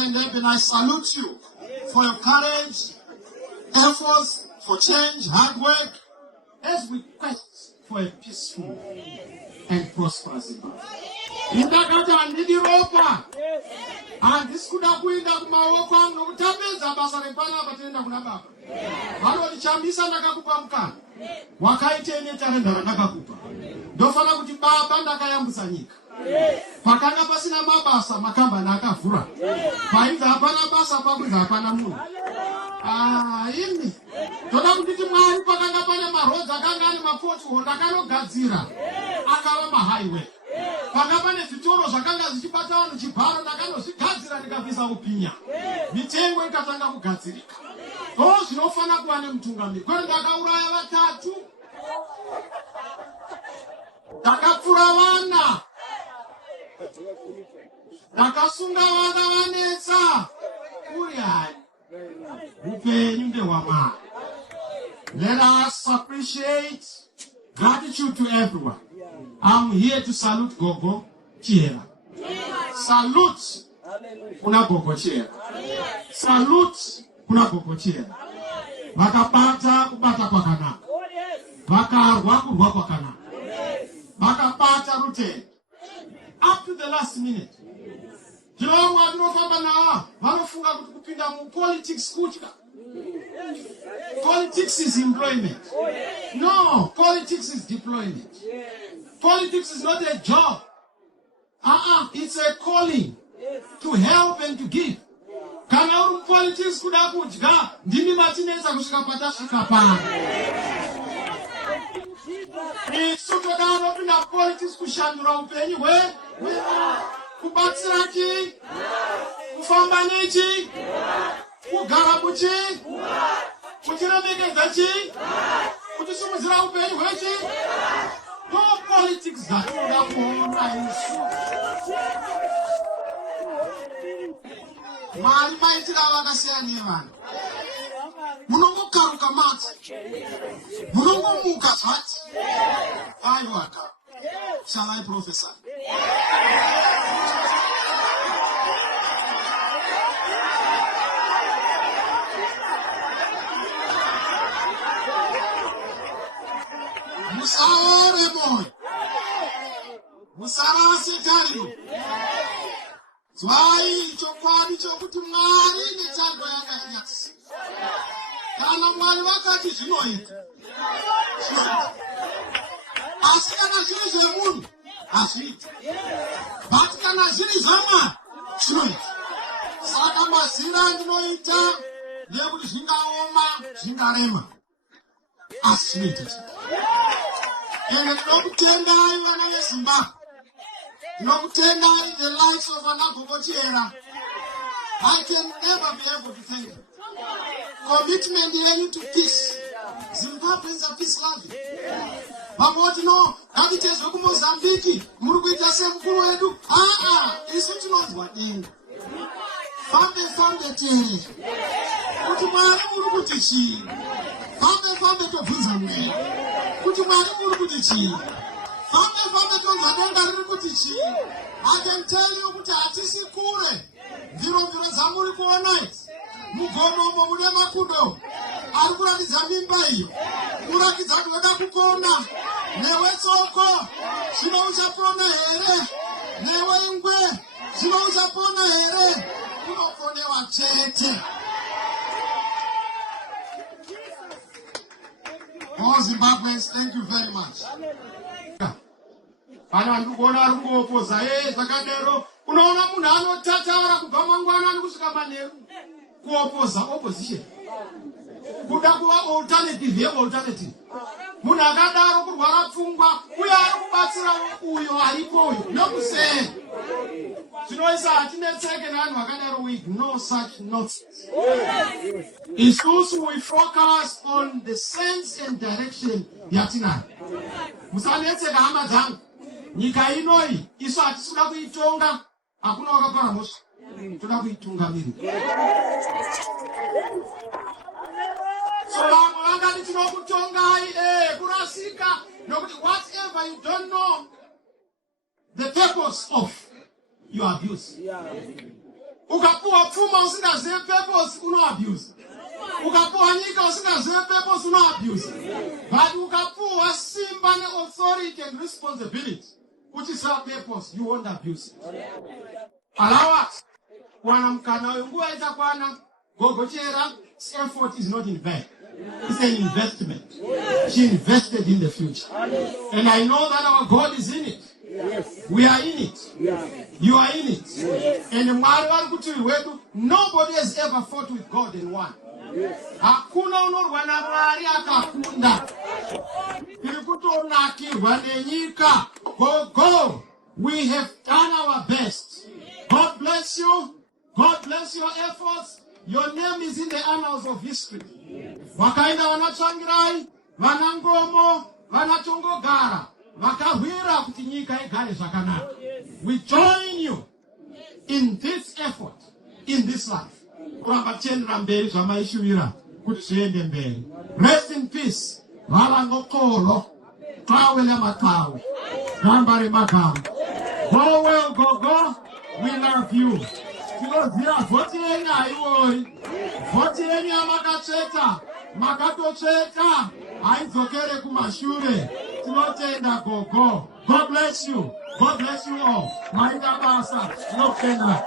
Father in heaven, I salute you for your courage, efforts for change, hard work, as we quest for a peaceful and prosperous Zimbabwe. Indakati handidiropa handisi kuda kuenda kumaoko angu nokutapedza basa repanapa tenda kuna baba. Vanondichambisa ndakakupa mukana wakaite netarenda randakakupa. Ndofana kuti baba ndakayambutsa nyika. Pakanga pasina mabasa makambani akavhura. Painzi hapana basa pakuzi hapana munhu. Imi toda kutiti Mwari pakanga pane marodzi akanga ane mapothole ndakanogadzira akava mahighway. Pakanga pane zvitoro zvakanga zvichibata vanhu chibharo ndakanozvigadzira ndikabvisa upinya. Mitengo ikatanga kugadzirika. Zvinofana kuva nemutungamiri. Kwete ndakauraya vatatu. Ndakapfura vana. Ndakasunga vana vanetsa. Uri hai. Upenyu ndehwaMwari. Let us appreciate gratitude to everyone. I'm here to salute Gogo Chiera. Salute kuna Gogo Chiera. Salute kuna Gogo Chiera. Vakabata kubata kwakanaka. Vakarwa kurwa kwakanaka. Vakabata rutendo. Up to the last minute. Ndivamwe vatinofamba navo vanofunga kuti kupinda mupolitics kutya. Politics is employment. No, politics is deployment. Politics is not a job. It's a calling to help and to give. Kana uri politics kuda kudya, ndimi matinetsa kusvika patasvika pano. Isu toda kupinda politics kushandura upenyu kubatsira chi, kufamba nechi, kugara kuchi, kuchiremekedza chi, kuchisimudzira upenyu hwechi. No politics dzatinoda kuona isu. Mwari maitira vakasiyana nevanhu. Munongokaruka mati, munongomuka zvati. Aiwaka. Shall I prophesy? Musaore moyo. Musarase tariro. Zwai chokwadi chokuti Mwari netariro yakanyatsa. Kana Mwari vakati zvinoita. Asi kana zviri zvemunhu hazviiti. But kana zviri zvaMwari zvinoita. Saka mazira andinoita ndekuti zvingaoma zvingarema. Asi zvinoita. And ndinokutendai vana veZimbabwe. Ndinokutendai the lives of Gogo Chiera. I can never be able to thank you. Commitment yenyu to peace. Zimbabwe is a peace loving. Vamoti no, ngavitezwe kuMozambique, muri kuita semukuru wedu. Isu tinonzwa denga. Fambe tere. Kuti Mwari muri kuti chii? Fambe tobvunza mweya. Kuti Mwari muri kuti chii? Fambe tonzwa denga riri kuti chii? I can tell you kuti hatisi kure. Mviro dzamuri kuona idzi. Mugomo mune makudo. Ari kuratidza mimba iyo. Kurakidza kuti wada kukona. Newe tsoko. Zvino uchapona here? Newe ingwe. Zvino uchapona here? Unokonewa chete. All Zimbabweans, thank you very much. Pana ndikuona ari kungopoza zvakadero. Unoona munhu anotataura kubva mangwanani kusvika manheru. Kuopoza opposition. Kuda kuva alternative yealternative. Munhu akadaro kurwara pfungwa uye ari kubatsira uyo aripoyo nokuseri. Zvinoisa hatinetseke nevanhu vakadaro. We ignore such nonsense. Isusu we focus on the sense and direction yatinayo. Musanetseka hama dzangu. Nyika inoi isu hatisi kuda kuitonga. Hakuna wakapara mhosva. Toda kuitungamirira. So vamwe vangati tinokutongai kurasika nokuti whatever you don't know the purpose of your abuse. Ukapuwa pfuma usingazive purpose, uno-abuse. Ukapuwa nyika usingazive purpose, uno-abuse. But ukapuwa simba authority and responsibility, which is our purpose, you won't abuse it. Allow us. Wanamkana wenguwa itakwana, gogochera, effort is not in vain. It's an investment. She invested in the future. And I know that our God is in it. We are in it. You are in it. And nobody has ever fought with God and won. Hakuna unorwana Mwari akakunda. Ilikutonakirwa nenyika. Go. We have done our best. God bless you. God bless your efforts. Your name is in the annals of history. Wakaenda wanachangirai, wanangomo, wanachongogara, wakahwira kuti nyika igare zvakanaka. We join you in this effort, in this life. Kuramba tiendera mberi zvamaishuvira kuti zviende mberi. Rest in peace. Valangokolo. Tawe lematawe. Gamba remagamba. Go well, go. We love you. Tinoziva vhoti yenyu haiori. Vhoti yenyu yamakacheta, makatocheta, haidzokere kumashure. Tinotenda gogo. God bless you. God bless you all. Maita basa. Tinotenda.